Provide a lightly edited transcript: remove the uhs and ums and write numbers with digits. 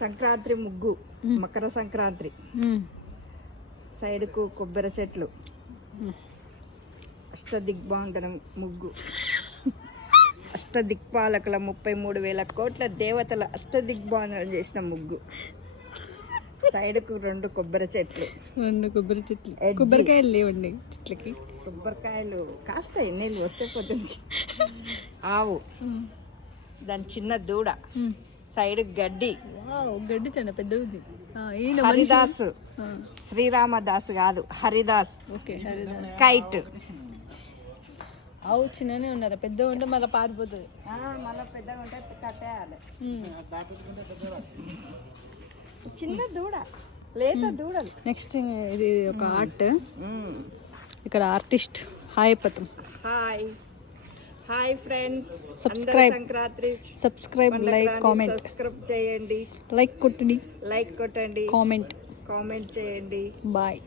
సంక్రాంతి ముగ్గు, మకర సంక్రాంతి. సైడ్కు కొబ్బరి చెట్లు, అష్టదిగ్బాంధనం ముగ్గు, అష్టదిక్పాలకుల 33,000 కోట్ల దేవతల అష్టదిగ్బాంధనం చేసిన ముగ్గు. సైడ్కు 2 కొబ్బరి చెట్లు. కొబ్బరికాయలు లేవండి చెట్లకి. కొబ్బరికాయలు కాస్తాయి, నీళ్ళు వస్తే పొద్దున్నకి. ఆవు, దాని చిన్న దూడ, సైడ్ గడ్డి. గడ్డి చాలా పెద్ద ఉంది. హరిదాస్, శ్రీరామదాస్ కాదు, హరిదాస్. కైట్. ఆవు చిన్ననే ఉన్నారు, పెద్ద ఉంటే మళ్ళీ పారిపోతుంది. మళ్ళీ పెద్దగా ఉంటే కట్టేయాలి. చిన్న దూడ, లేత దూడలు. నెక్స్ట్ ఇది ఒక ఆర్ట్. ఇక్కడ ఆర్టిస్ట్ హాయ్ పతం. Hi friends, subscribe like comment. Subscribe చేయండి, లైక్ కొట్టండి, కామెంట్ కామెంట్ చేయండి. బాయ్.